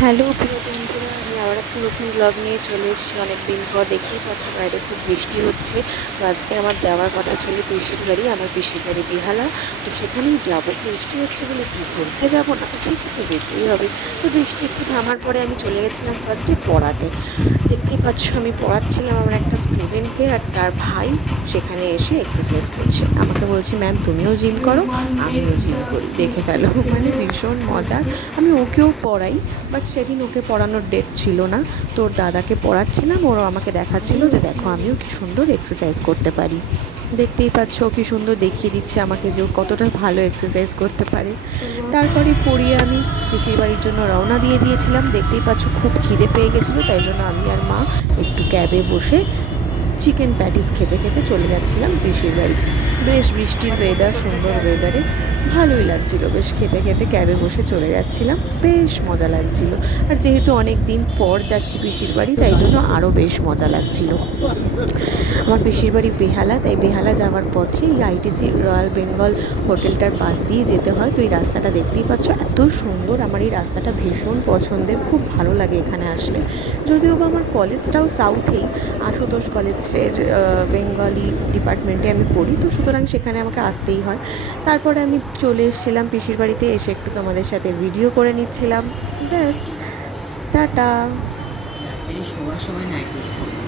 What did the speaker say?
Hello প্রিয় বন্ধুরা, আমি আবার একটা নতুন ব্লগ নিয়ে চলে এসেছি অনেকদিন পর। দেখতেই পাচ্ছ বাইরে খুব বৃষ্টি হচ্ছে। তো আজকে আমার যাওয়ার কথা ছিল পিসির বাড়ি, আমার পিসির বাড়ি বেহালা। তো সেখানেই যাবো, বৃষ্টি হচ্ছে বলে কি ঘুরতে যাবো না, তো সেটা তো যেতেই হবে। তো বৃষ্টি একটু থামার পরে আমি চলে গেছিলাম ফার্স্টে পড়াতে। দেখতেই পাচ্ছ আমি পড়াচ্ছিলাম আমার একটা স্টুডেন্টকে, আর তার ভাই সেখানে এসে এক্সারসাইজ করছে। আমাকে বলছে, ম্যাম তুমিও জিম করো? আমিও জিম করি, দেখে ফেলো। মানে ভীষণ মজার। আমি ওকেও পড়াই, বাট সেদিন ওকে পড়ানোর ডেট ছিল না। তোর দাদাকে পড়াচ্ছিলাম, ওরও আমাকে দেখাচ্ছিল যে দেখো আমিও কি সুন্দর এক্সারসাইজ করতে পারি। দেখতেই পাচ্ছ কি সুন্দর দেখিয়ে দিচ্ছে আমাকে যে ও কতটা ভালো এক্সারসাইজ করতে পারে। তারপরে পড়িয়ে আমি পিসির বাড়ির জন্য রওনা দিয়ে দিয়েছিলাম। দেখতেই পাচ্ছ খুব খিদে পেয়ে গেছিলো, তাই জন্য আমি আর মা একটু ক্যাবে বসে চিকেন প্যাটিস খেতে খেতে চলে যাচ্ছিলাম পিসির বাড়ি। বেশ বৃষ্টির ওয়েদার, সুন্দর ওয়েদারে ভালোই লাগছিল। বেশ খেতে খেতে ক্যাবে বসে চলে যাচ্ছিলাম, বেশ মজা লাগছিল। আর যেহেতু অনেক দিন পর যাচ্ছি পিসির বাড়ি, তাই জন্য আরও বেশ মজা লাগছিল। আমার পিসির বাড়ি বেহালা, তাই বেহালা যাওয়ার পথে এই আইটিসি রয়্যাল বেঙ্গল হোটেলটার পাশ দিয়ে যেতে হয়। তো এই রাস্তাটা দেখতেই পাচ্ছ এত সুন্দর, আমার এই রাস্তাটা ভীষণ পছন্দের, খুব ভালো লাগে এখানে আসলে। যদিও বা আমার কলেজটাও সাউথেই, আশুতোষ কলেজের বেঙ্গলি ডিপার্টমেন্টে আমি পড়ি, তো সুতরাং সেখানে আমাকে আসতেই হয়। তারপরে আমি চলে এসেছিলাম পিসির বাড়িতে, এসে একটু তোমাদের সাথে ভিডিও করে নিচ্ছিলাম। ব্যাস, টাটা। রাত্রি শোয়ার সময় নাইট ড্রেস পরবো।